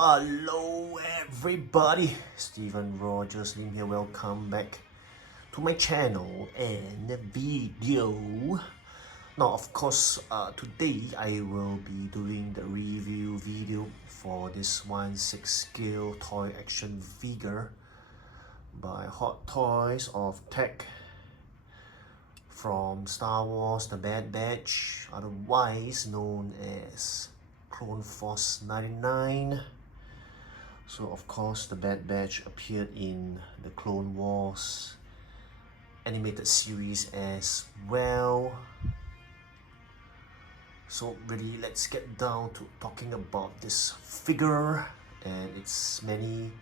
Hello everybody, Stephen Rogers Lim here. Welcome back to my channel and the video. Now of course today I will be doing the review video for this 1/6 scale toy action figure by Hot Toys of Tech from Star Wars The Bad Batch, otherwise known as Clone Force 99. So of course the Bad Batch appeared in the Clone Wars animated series as well. So really, let's get down to talking about this figure and its many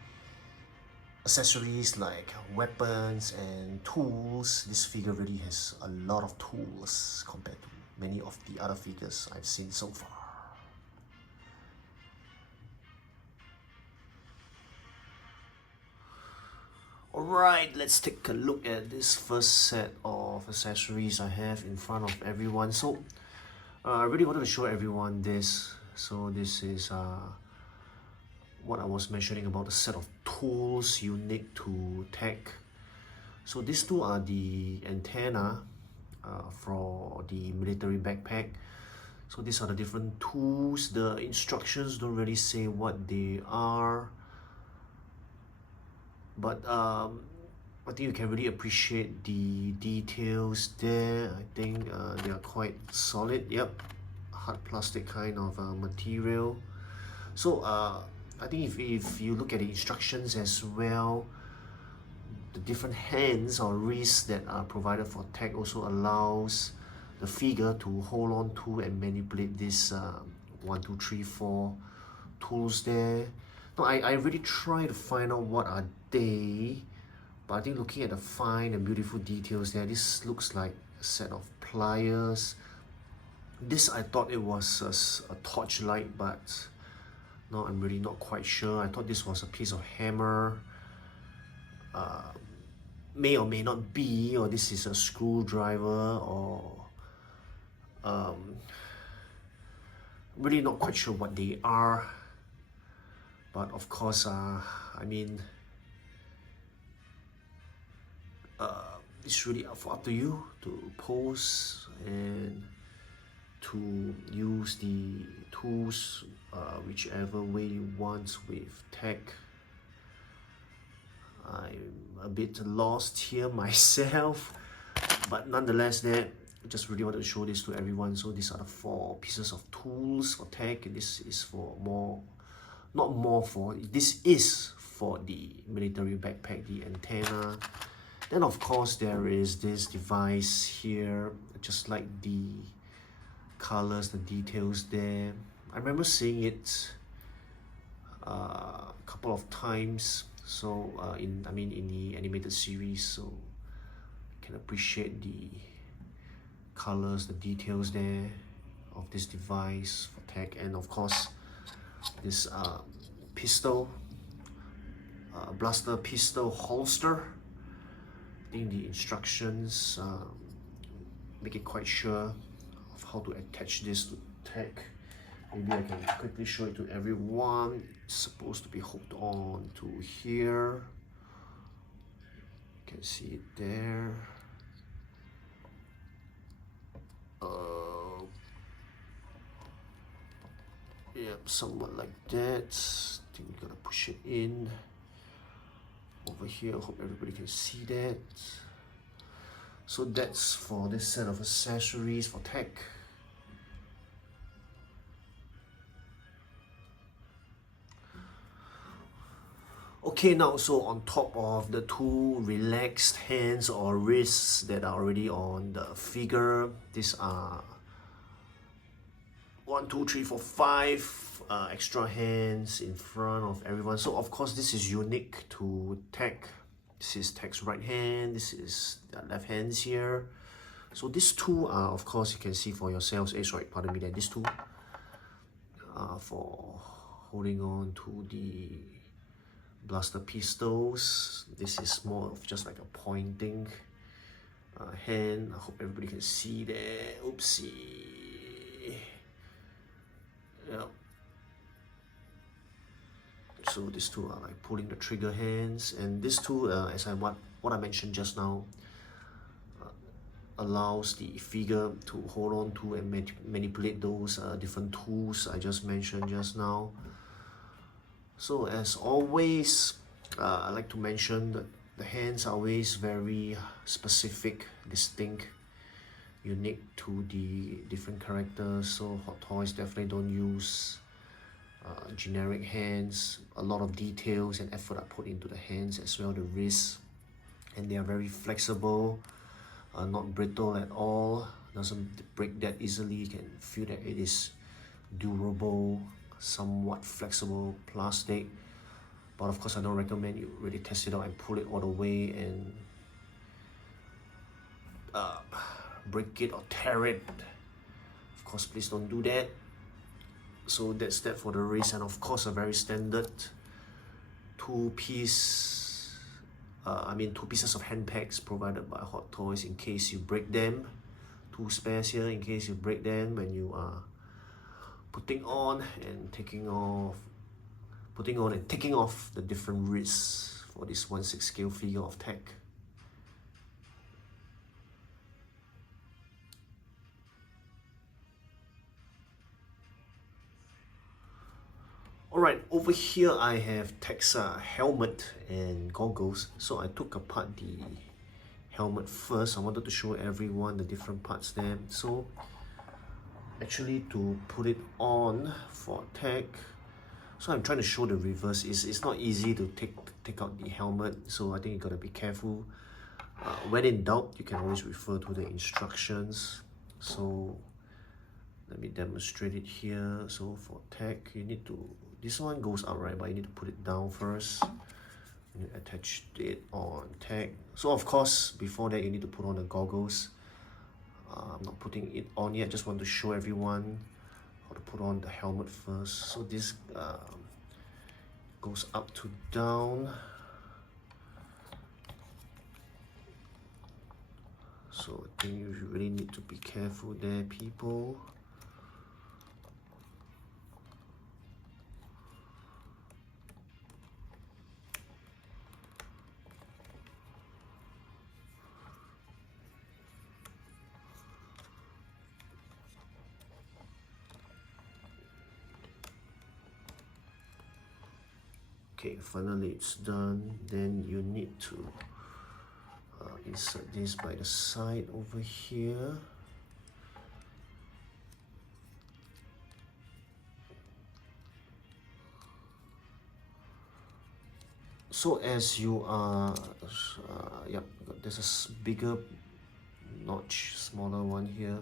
accessories like weapons and tools. This figure really has a lot of tools compared to many of the other figures I've seen so far. Alright, let's take a look at this first set of accessories I have in front of everyone. So I really wanted to show everyone this. So this is what I was mentioning about the set of tools unique to Tech. So these two are the antenna for the military backpack. So these are the different tools. The instructions don't really say what they are, but I think you can really appreciate the details there. I think they are quite solid. Yep, hard plastic kind of material. So I think if you look at the instructions as well, the different hands or wrists that are provided for Tech also allows the figure to hold on to and manipulate this 1, 2, 3, 4 tools there. No, I really try to find out what are they, but I think looking at the fine and beautiful details there, this looks like a set of pliers. This I thought it was a torchlight, but no, I'm really not quite sure. I thought this was a piece of hammer. May or may not be, or this is a screwdriver, or really not quite sure what they are. But of course, I mean, it's really up to you to pose and to use the tools whichever way you want with Tech. I'm a bit lost here myself, but nonetheless, I just really wanted to show this to everyone. So these are the 4 pieces of tools for Tech, and this is for this is for the military backpack, the antenna. Then of course there is this device here, just like the colors, the details there. I remember seeing it a couple of times. So in the animated series, so you can appreciate the colors, the details there of this device for Tech. And of course this pistol, blaster pistol holster. I think the instructions make it quite sure of how to attach this to Tech. Maybe I can quickly show it to everyone. It's supposed to be hooked on to here. You can see it there. Yep, somewhat like that. I think we're gonna push it in over here. Hope everybody can see that. So that's for this set of accessories for Tech. Okay, now so on top of the 2 relaxed hands or wrists that are already on the figure, these are 1, 2, 3, 4, 5 extra hands in front of everyone. So of course this is unique to Tech. This is Tech's right hand, this is the left hands here. So these 2 are, of course, you can see for yourselves. Sorry, pardon me, that these 2 are for holding on to the blaster pistols. This is more of just like a pointing hand. I hope everybody can see that. Oopsie. Yep. So these two are like pulling the trigger hands, and these two, as what I mentioned just now, allows the figure to hold on to and manipulate those different tools I just mentioned just now. So as always, I like to mention that the hands are always very specific, distinct, unique to the different characters. So Hot Toys definitely don't use generic hands. A lot of details and effort are put into the hands as well, the wrists, and they are very flexible, not brittle at all, doesn't break that easily. You can feel that it is durable, somewhat flexible plastic. But of course I don't recommend you really test it out and pull it all the way and break it or tear it. Of course, please don't do that. So that's that for the wrist, and of course a very standard two pieces of hand packs provided by Hot Toys in case you break them. Two spares here in case you break them when you are putting on and taking off the different wrists for this 1/6 scale figure of tech. Alright, over here I have Tech's helmet and goggles. So I took apart the helmet first. I wanted to show everyone the different parts there. So actually to put it on for Tech, so I'm trying to show the reverse. It's not easy to take out the helmet, so I think you gotta be careful. When in doubt, you can always refer to the instructions. So let me demonstrate it here. So for Tech, you need to, this one goes out, right, but you need to put it down first. You attach it on Tech. So of course, before that, you need to put on the goggles. I'm not putting it on yet, just want to show everyone how to put on the helmet first. So this goes up to down. So I think you really need to be careful there, people. Okay, finally it's done. Then you need to insert this by the side over here. So as you are, yep, there's a bigger notch, smaller one here.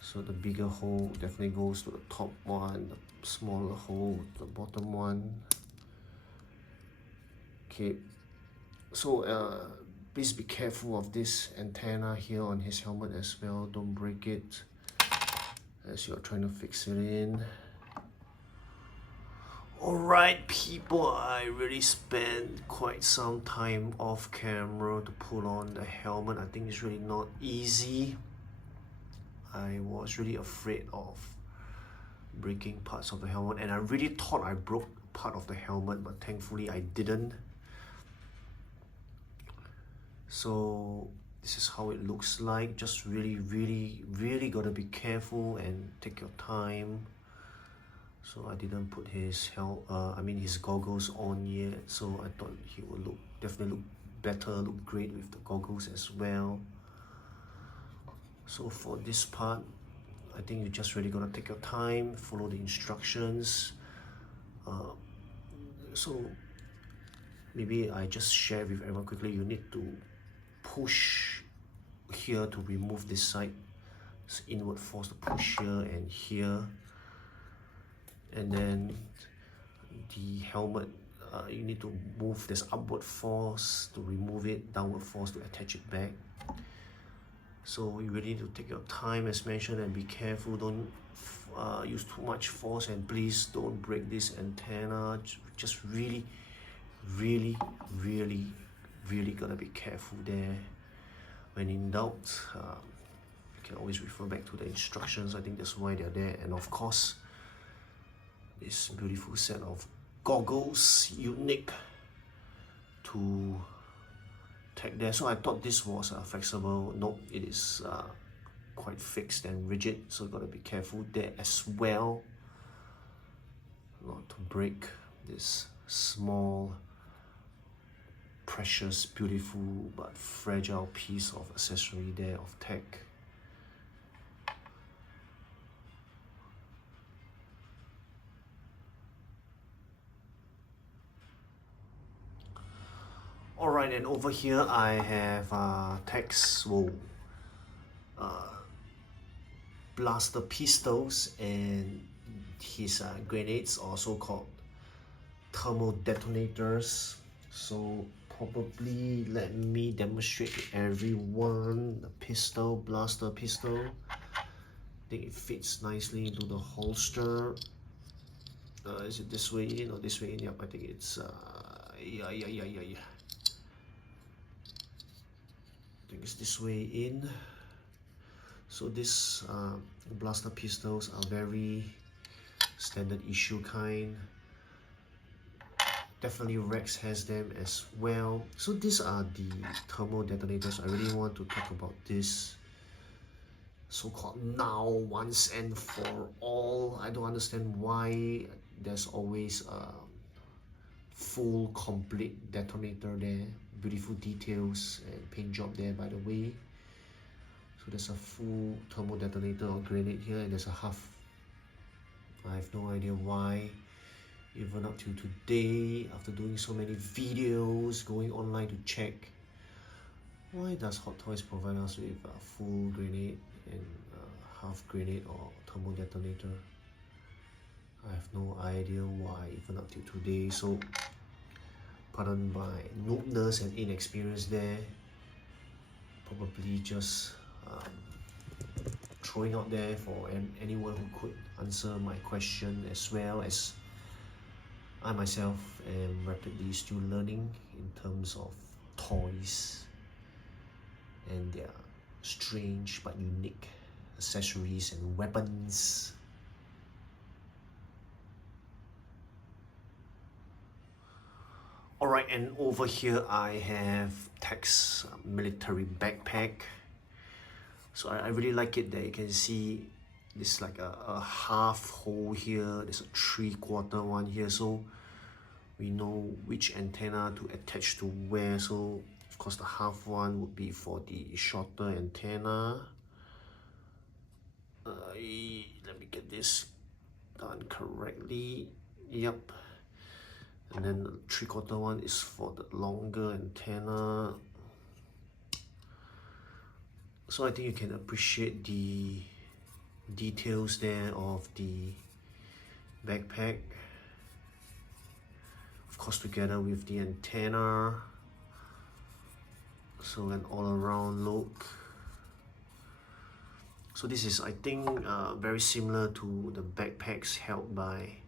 So the bigger hole definitely goes to the top one, the smaller hole, the bottom one. Okay, so please be careful of this antenna here on his helmet as well. Don't break it as you're trying to fix it in. Alright people, I really spent quite some time off camera to put on the helmet. I think it's really not easy. I was really afraid of breaking parts of the helmet, and I really thought I broke part of the helmet, but thankfully I didn't. So this is how it looks like. Just really gotta be careful and take your time. So I didn't put his his goggles on yet. So I thought he would definitely look better, look great with the goggles as well. So for this part, I think you just really gotta take your time, follow the instructions. So maybe I just share with everyone quickly. You need to push here to remove this side. It's inward force to push here and here. And then the helmet, you need to move. There's upward force to remove it, downward force to attach it back. So you really need to take your time as mentioned and be careful. Don't use too much force, and please don't break this antenna. Just really gotta be careful there. When in doubt, you can always refer back to the instructions. I think that's why they're there. And of course, this beautiful set of goggles unique to tag there. So I thought this was flexible. Nope, it is quite fixed and rigid, so gotta be careful there as well not to break this small, precious, beautiful but fragile piece of accessory there of tech. Alright, and over here I have Tech's blaster pistols and his grenades, also called thermal detonators. So probably let me demonstrate to everyone the pistol, blaster pistol. I think it fits nicely into the holster. Is it this way in or this way in? Yep, I think it's yeah. I think it's this way in. So this blaster pistols are very standard issue kind. Definitely Rex has them as well. So these are the thermal detonators. I really want to talk about this so-called now, once and for all. I don't understand why there's always a full complete detonator there. Beautiful details and paint job there, by the way. So there's a full thermal detonator or grenade here, and there's a half. I have no idea why. Even up to today, after doing so many videos, going online to check, why does Hot Toys provide us with a full grenade and a half grenade or thermal detonator? I have no idea why, even up to today. So pardon my noobness and inexperience there. Probably just throwing out there for anyone who could answer my question, as well as I myself am rapidly still learning in terms of toys and their strange but unique accessories and weapons. Alright, and over here I have Tech's military backpack. So I really like it there. You can see this like a half hole here. There's a 3/4 one here. So we know which antenna to attach to where. So of course the half one would be for the shorter antenna. Let me get this done correctly. Yep. And then the 3/4 one is for the longer antenna. So I think you can appreciate the details there of the backpack. Of course, together with the antenna. So an all-around look. So this is, I think, very similar to the backpacks held by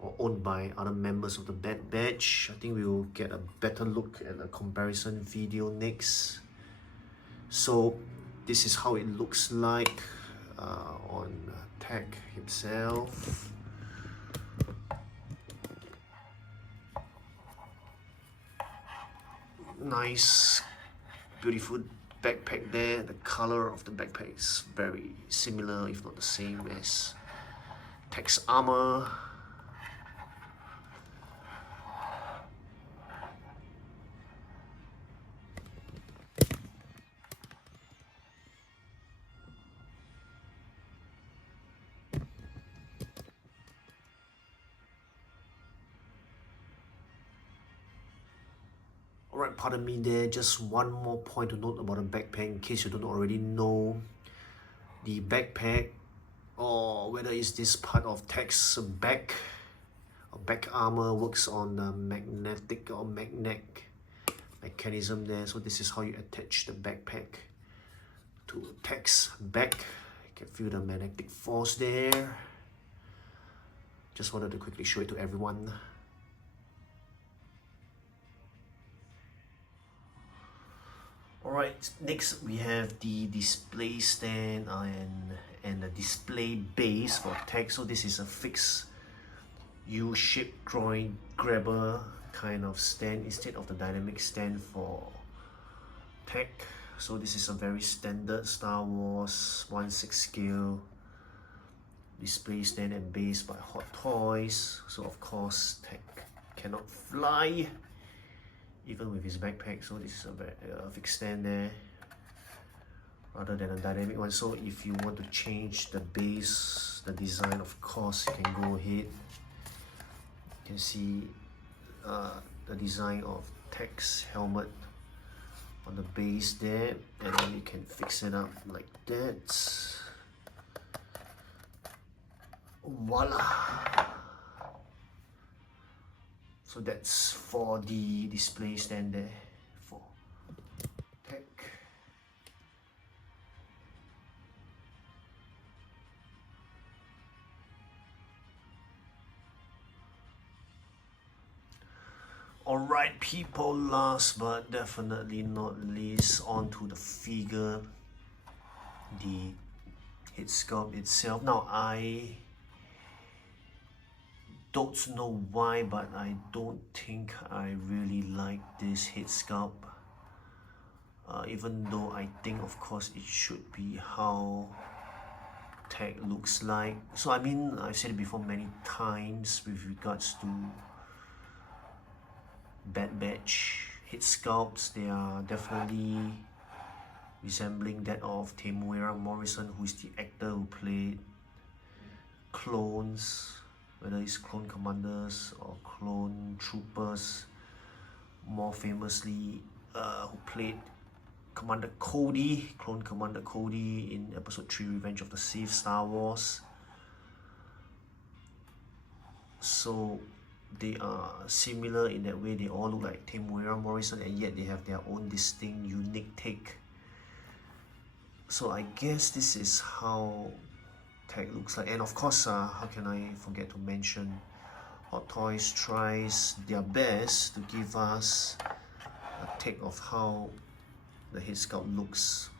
or owned by other members of the Bad Batch. I think we will get a better look at a comparison video next. So this is how it looks like on Tech himself. Nice, beautiful backpack there. The color of the backpack is very similar, if not the same, as Tech's armor. Alright, pardon me there, just one more point to note about the backpack in case you don't already know. The backpack, or whether it's this part of Tech's back or back armor, works on the magnetic or magnet mechanism there. So this is how you attach the backpack to Tech's back. You can feel the magnetic force there. Just wanted to quickly show it to everyone. Alright, next we have the display stand and the display base for Tech. So this is a fixed U-shaped groin grabber kind of stand instead of the dynamic stand for tech. So this is a very standard Star Wars 1/6 scale display stand and base by Hot Toys. So of course tech cannot fly even with his backpack, so this is a fixed stand there rather than a dynamic one. So if you want to change the base, the design, of course you can go ahead. You can see the design of Tech's helmet on the base there, and then you can fix it up like that. Voila! So that's for the display stand there for Tech. Alright people, last but definitely not least, onto the figure, the head sculpt itself. Now I don't know why, but I don't think I really like this head sculpt. Even though I think of course it should be how Tech looks like. So I mean, I've said it before many times with regards to Bad Batch head sculpts, they are definitely resembling that of Temuera Morrison, who is the actor who played clones, whether it's clone commanders or clone troopers, more famously who played Commander Cody, clone Commander Cody in episode 3 Revenge of the Sith, Star Wars. So they are similar in that way. They all look like Temuera Morrison, and yet they have their own distinct, unique take. So I guess this is how Tech looks like. And of course, how can I forget to mention, Hot Toys tries their best to give us a take of how the head sculpt looks,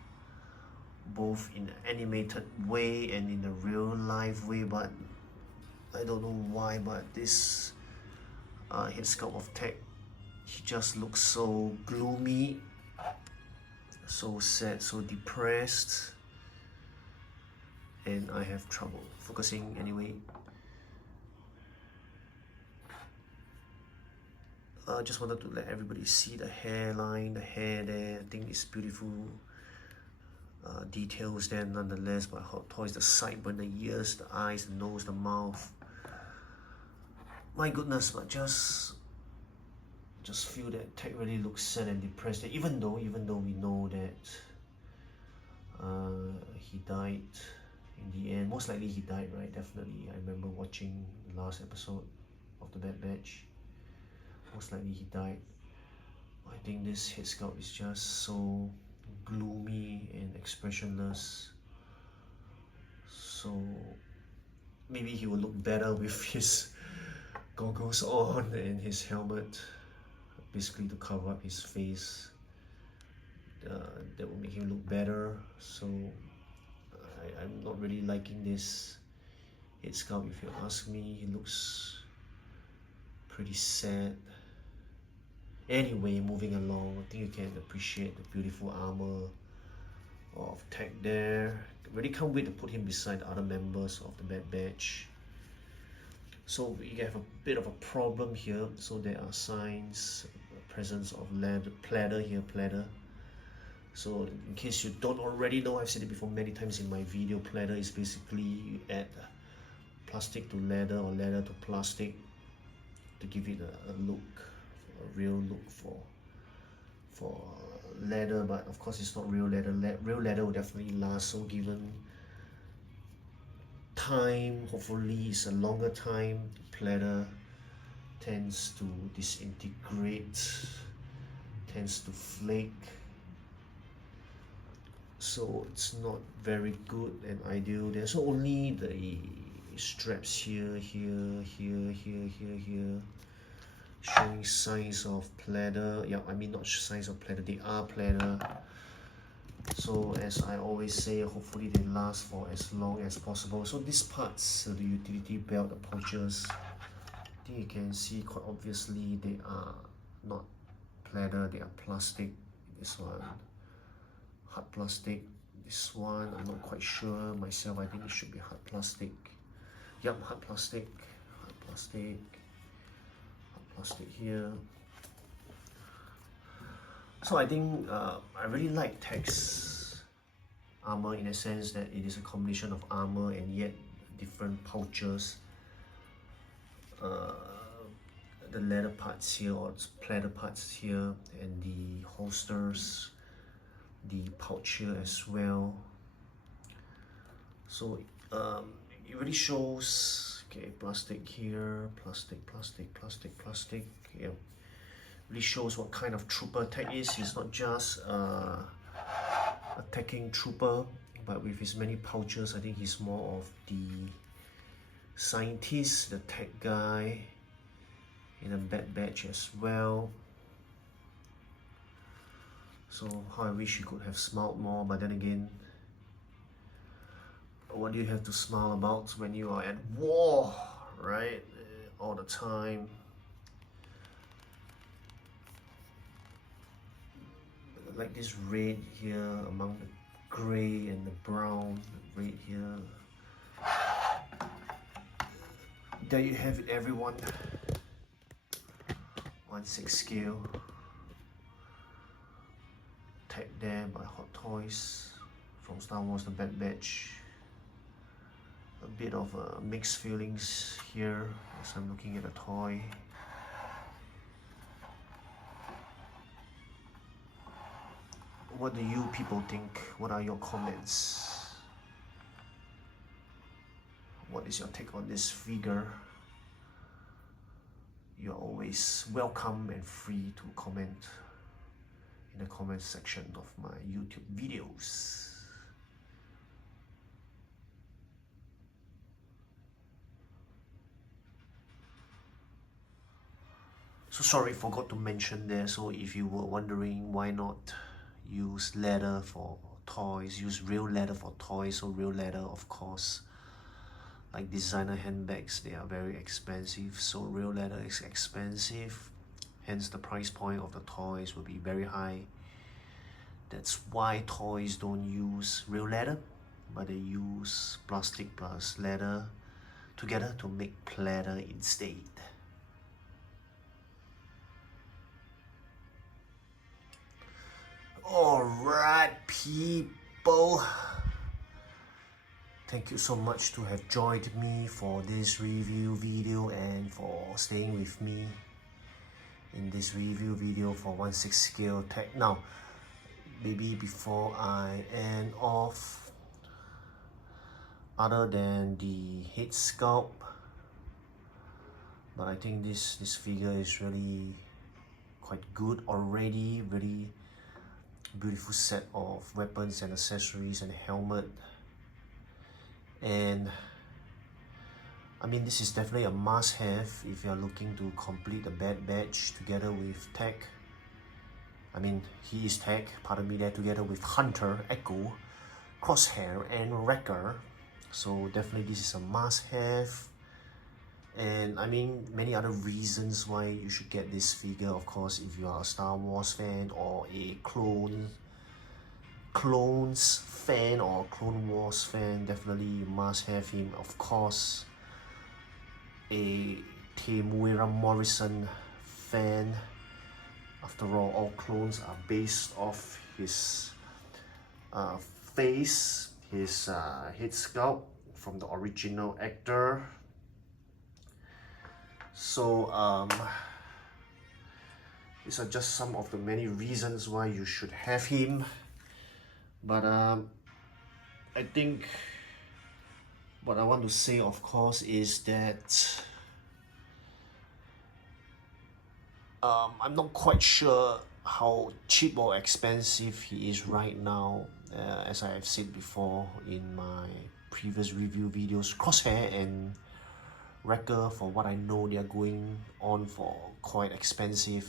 both in an animated way and in a real life way. But I don't know why, but this head sculpt of Tech, he just looks so gloomy, so sad, so depressed, and I have trouble focusing anyway. I just wanted to let everybody see the hairline, the hair there. I think it's beautiful details there nonetheless by Hot Toys. The sideburn, the ears, the eyes, the nose, the mouth. My goodness, but just feel that Tech really looks sad and depressed. Even though we know that he died in the end. Most likely he died, right? Definitely. I remember watching the last episode of the Bad Batch. Most likely he died. I think this head sculpt is just so gloomy and expressionless. So maybe he will look better with his goggles on and his helmet, basically to cover up his face. That will make him look better. So I'm not really liking this head sculpt, if you ask me. He looks pretty sad. Anyway, moving along, I think you can appreciate the beautiful armor of Tech there. Really can't wait to put him beside the other members of the Bad Batch. So we have a bit of a problem here. So there are signs, presence of platter here, platter. So in case you don't already know, I've said it before many times in my video, platter is basically you add plastic to leather or leather to plastic to give it a look, a real look for leather. But of course it's not real leather. Real leather will definitely last. So given time, hopefully it's a longer time, platter tends to disintegrate, tends to flake. So it's not very good and ideal there. So only the straps here, showing signs of platter. Yeah, I mean not signs of platter, they are platter. So as I always say, hopefully they last for as long as possible. So these parts, the utility belt, the pouches, I think you can see quite obviously they are not pleather, they are plastic. This one hard plastic, this one I'm not quite sure myself. I think it should be hard plastic. Yep, hard plastic, hard plastic, hard plastic here. So I think I really like Tech's armor in a sense that it is a combination of armor and yet different pouches. The leather parts here, or pleather parts here, and the holsters, the pouch here as well. So it really shows, okay, plastic here, plastic, plastic, plastic, plastic. Yeah, really shows what kind of trooper Tech is. He's not just a teching trooper, but with his many pouches, I think he's more of the scientist, the tech guy, in a bad batch as well. So how I wish you could have smiled more, but then again, what do you have to smile about when you are at war, right? All the time. Like this red here among the grey and the brown, red here. There you have it, everyone. 1/6 scale. Tech there by Hot Toys from Star Wars The Bad Batch. A bit of mixed feelings here as I'm looking at the toy. What do you people think? What are your comments? What is your take on this figure? You're always welcome and free to comment in the comment section of my YouTube videos. So sorry, forgot to mention there. So if you were wondering why not use leather for toys, use real leather for toys. So real leather, of course, like designer handbags, they are very expensive. So real leather is expensive, hence the price point of the toys will be very high. That's why toys don't use real leather, but they use plastic plus leather together to make pleather instead. Alright, people, thank you so much to have joined me for this review video and for staying with me in this review video for 1/6 scale Tech. Now, maybe before I end off, other than the head sculpt, but I think this figure is really quite good already. Really beautiful set of weapons and accessories and helmet. And I mean, this is definitely a must-have if you're looking to complete the Bad Batch together with Tech. I mean, he is Tech, pardon me, there, together with Hunter, Echo, Crosshair, and Wrecker. So definitely this is a must-have. And I mean, many other reasons why you should get this figure. Of course, if you are a Star Wars fan or a Clones fan or Clone Wars fan, definitely you must have him. Of course, a Temuera Morrison fan. After all clones are based off his face, his head sculpt from the original actor. So these are just some of the many reasons why you should have him. But I think what I want to say, of course, is that I'm not quite sure how cheap or expensive he is right now. As I have said before in my previous review videos, Crosshair and Wrecker, for what I know, they are going on for quite expensive.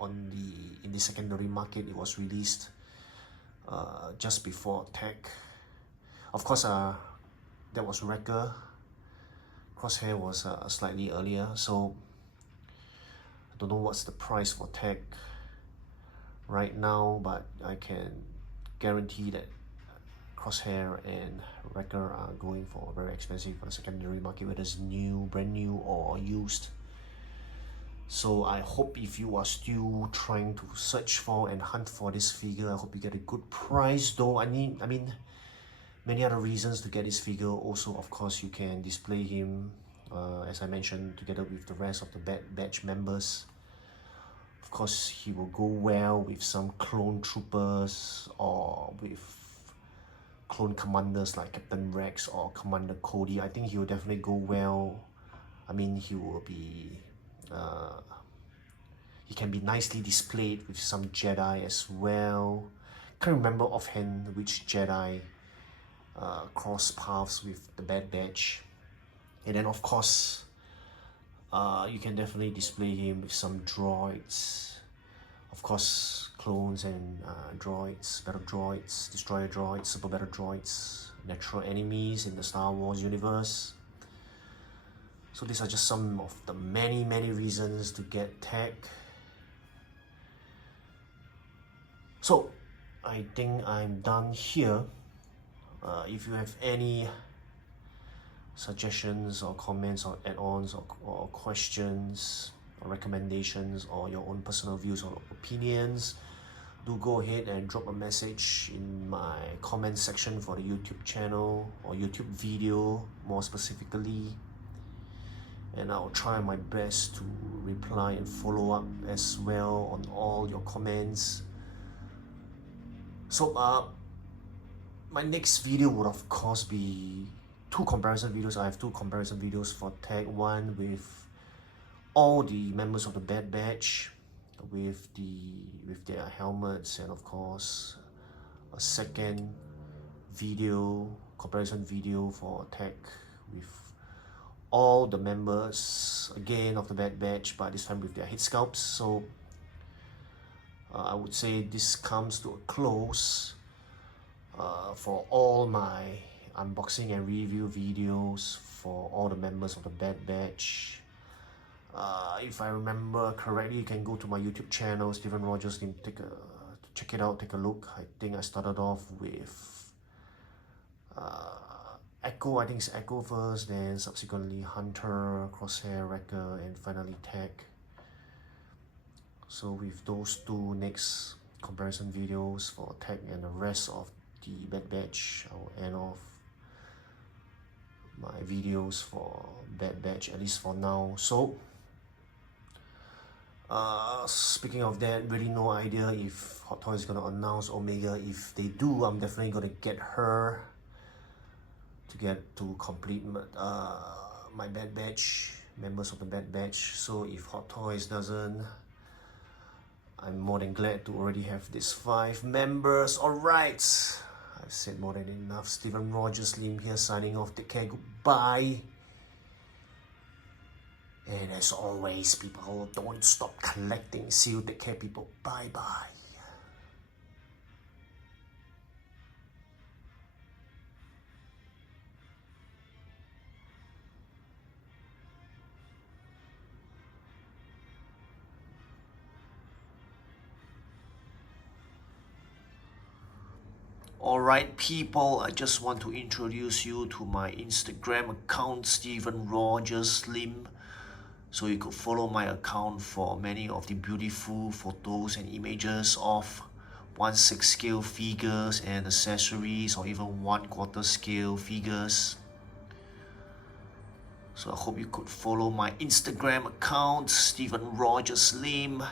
In the secondary market, it was released just before Tech. Of course, that was Wrecker. Crosshair was slightly earlier, so I don't know what's the price for tech right now, but I can guarantee that Crosshair and Wrecker are going for very expensive for the secondary market, whether it's new, brand new, or used. So I hope if you are still trying to search for and hunt for this figure, I hope you get a good price. Though I mean many other reasons to get this figure. Also, of course, you can display him as I mentioned, together with the rest of the Bad Batch members. Of course, he will go well with some clone troopers or with clone commanders like Captain Rex or Commander Cody. I think he will definitely go well. I mean, he will be he can be nicely displayed with some Jedi as well. Can't remember offhand which Jedi cross paths with the Bad Batch. And then of course you can definitely display him with some droids, of course clones and droids, battle droids, destroyer droids, super battle droids, natural enemies in the Star Wars universe. So these are just some of the many reasons to get tech. So I think I'm done here. If you have any suggestions or comments or add-ons or questions or recommendations or your own personal views or opinions, do go ahead and drop a message in my comment section for the YouTube channel or YouTube video more specifically, and I'll try my best to reply and follow up as well on all your comments. So my next video would of course be two comparison videos. I have two comparison videos for tag, one with all the members of the Bad Batch with their helmets, and of course a second comparison video for tag with all the members again of the Bad Batch, but this time with their head sculpts. So I would say this comes to a close for all my unboxing and review videos for all the members of the Bad Batch. If I remember correctly, you can go to my YouTube channel, Stephen Rogers, check it out, take a look. I think I started off with Echo. I think it's Echo first, then subsequently Hunter, Crosshair, Wrecker, and finally Tech. So with those two next comparison videos for Tech and the rest of the Bad Batch, I'll end off my videos for Bad Batch, at least for now. So speaking of that, really no idea if Hot Toys is gonna announce Omega. If they do, I'm definitely gonna get her to complete my Bad Batch, members of the Bad Batch. So if Hot Toys doesn't, I'm more than glad to already have these 5 members. Alright, I've said more than enough. Stephen Rogers Lim here, signing off. Take care, goodbye. And as always, people, don't stop collecting. See you, take care, people. Bye bye. Alright people, I just want to introduce you to my Instagram account, Stephen Rogers Slim. So you could follow my account for many of the beautiful photos and images of 1/6 scale figures and accessories, or even 1/4 scale figures. So I hope you could follow my Instagram account, Stephen Rogers Slim.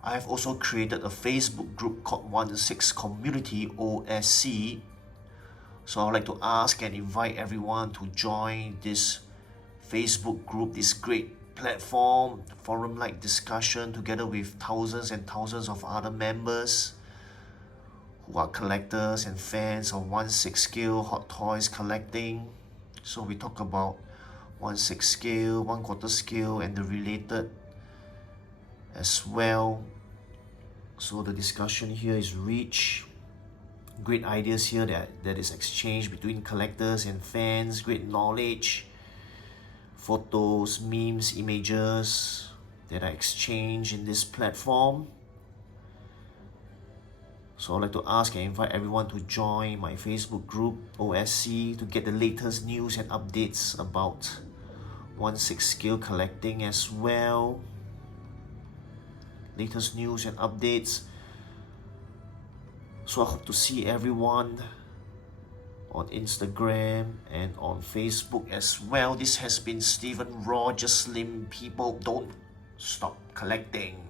I have also created a Facebook group called 1/6 Community OSC. So I would like to ask and invite everyone to join this Facebook group, this great platform, forum-like discussion together with thousands and thousands of other members who are collectors and fans of 1/6 scale Hot Toys collecting. So we talk about 1/6 scale, 1/4 scale, and the related as well. So the discussion here is rich. great ideas here that is exchanged between collectors and fans, great knowledge, photos, memes, images that are exchanged in this platform. So I'd like to ask and invite everyone to join my Facebook group OSC to get the latest news and updates about 1/6 scale collecting as well. Latest news and updates. So I hope to see everyone on Instagram and on Facebook as well. This has been Stephen Raw, just slim. People, don't stop collecting.